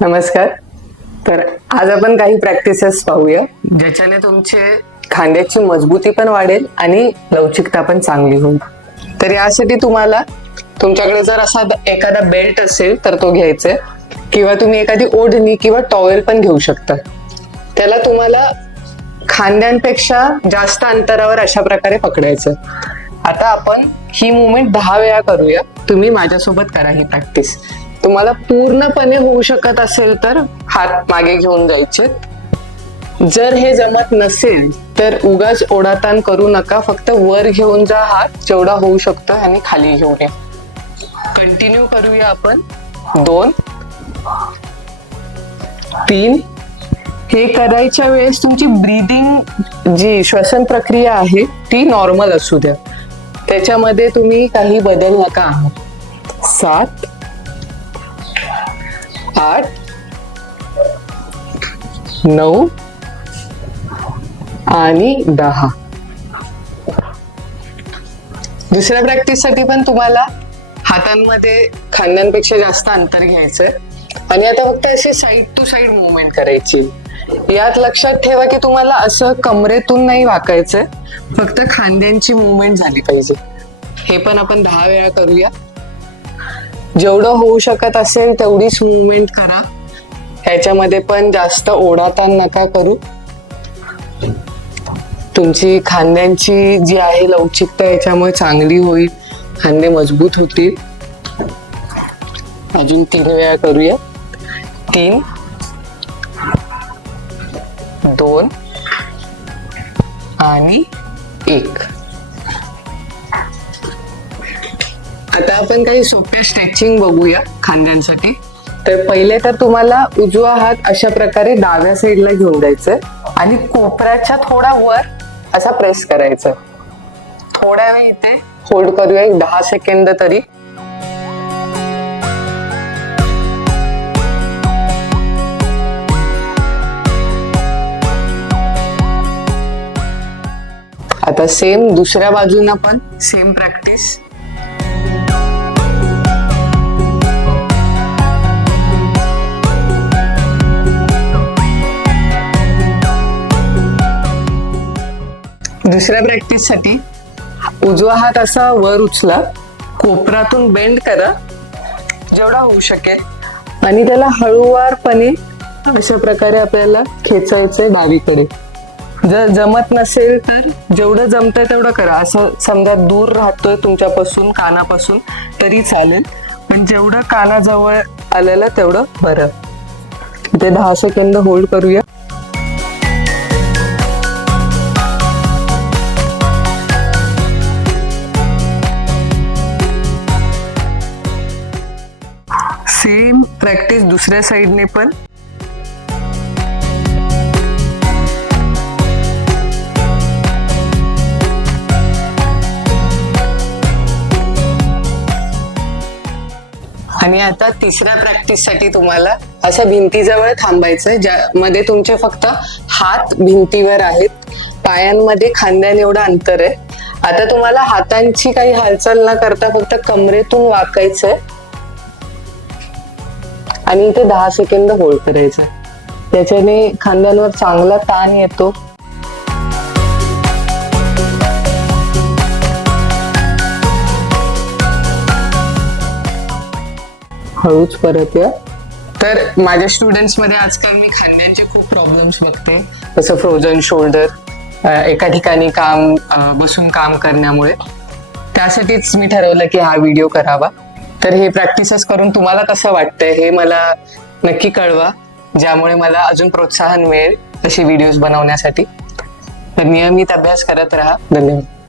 नमस्कार. तर आज आपण काही प्रॅक्टिसेस पाहूया. ज्याच्याने तुमचे खांद्याची मजबूती पण वाढेल आणि लवचिकता पण चांगली होईल. तर यासाठी तुम्हाला तुमच्याकडे जर असा एखादा बेल्ट असेल तर तो घ्यायचा आहे. किंवा तुम्ही एखादी ओढणी किंवा टॉवेल पण घेऊ शकता. त्याला तुम्हाला खांद्यांपेक्षा जास्त अंतरावर अशा प्रकारे पकडायचं आता आपण ही मुवमेंट दहा वेळा करूया. तुम्ही माझ्यासोबत करा ही प्रॅक्टिस तुम्हाला पूर्णपणे होऊ शकत असेल तर हात मागे घेऊन जायचे. जर हे जमत नसेल तर उगाच ओढाताण करू नका. फक्त वर घेऊन जा हात. जेवढा होऊ शकतो आणि खाली घेऊन या. कंटिन्यू करूया आपण. दोन. तीन. हे करायच्या वेळेस तुमची ब्रीदिंग जी श्वसन प्रक्रिया आहे ती नॉर्मल असू द्या. त्याच्यामध्ये तुम्ही काही बदल नका. सात आठ नऊ आणि दहा. दुसऱ्या प्रॅक्टिससाठी पण तुम्हाला हातांमध्ये खांद्यांपेक्षा जास्त अंतर घ्यायचंय. आणि आता फक्त अशी साईड टू साईड मुवमेंट करायची. यात लक्षात ठेवा की तुम्हाला असं कमरेतून नाही वाकायचंय. फक्त खांद्यांची मुवमेंट झाली पाहिजे. हे पण आपण दहा वेळा करूया. जेवढं होऊ शकत असेल तेवढीच मुवमेंट करा. ह्याच्यामध्ये पण जास्त ओढाताण नका करू. तुमची खांद्यांची जी आहे लवचिकता याच्यामुळे चांगली होईल. खांदे मजबूत होतील. अजून तीन वेळा करूया. तीन. दोन. आणि एक. आता आपण काही सोप्या स्ट्रेचिंग बघूया खांद्यांसाठी. तर पहिले तर तुम्हाला उजवा हात अशा प्रकारे डाव्या साईडला घेऊन जायचं आणि कोपऱ्याच्या थोडा वर असा प्रेस करायचा. थोड्या वेळ इथे होल्ड करूया एक दहा सेकंद तरी. आता सेम दुसऱ्या बाजूने पण सेम प्रॅक्टिस दुसऱ्या प्रॅक्टिससाठी उजवा हात असा वर उचला कोपरातून बेंड करा जेवढा होऊ शकेल. आणि त्याला हळूवारपणे अशा प्रकारे आपल्याला खेचायचंय डावीकडे. जर जमत नसेल तर जेवढं जमतंय तेवढं करा. असं समजा दूर राहतोय तुमच्यापासून कानापासून तरी चालेल. पण जेवढं कानाजवळ आलेलं तेवढं बरं. ते दहा सेकंद होल्ड करूया. सेम प्रॅक्टिस दुसऱ्या साईडने पण? आणि आता तिसऱ्या प्रॅक्टिससाठी तुम्हाला असं भिंतीजवळ थांबायचं ज्यामध्ये तुमचे फक्त हात भिंतीवर आहेत. पायांमध्ये खांद्याने एवढं अंतर आहे. आता तुम्हाला हातांची काही हालचाल न करता फक्त कमरेतून वाकायचंय. आणि इथे दहा सेकंद होल्ड करायचं. त्याच्याने खांद्यांवर चांगला ताण येतो. हळूच परत या. तर माझ्या स्टुडंट्समध्ये आजकाल मी खांद्यांचे खूप प्रॉब्लेम्स बघते. जसं फ्रोझन शोल्डर एका ठिकाणी काम बसून काम करण्यामुळे. त्यासाठीच मी ठरवलं की हा व्हिडिओ करावा. तर हे प्रॅक्टिसेस करून तुम्हाला कसं वाटतंय हे मला नक्की कळवा ज्यामुळे मला अजून प्रोत्साहन मिळेल असे व्हिडिओज बनवण्यासाठी. तर नियमित अभ्यास करत राहा. धन्यवाद.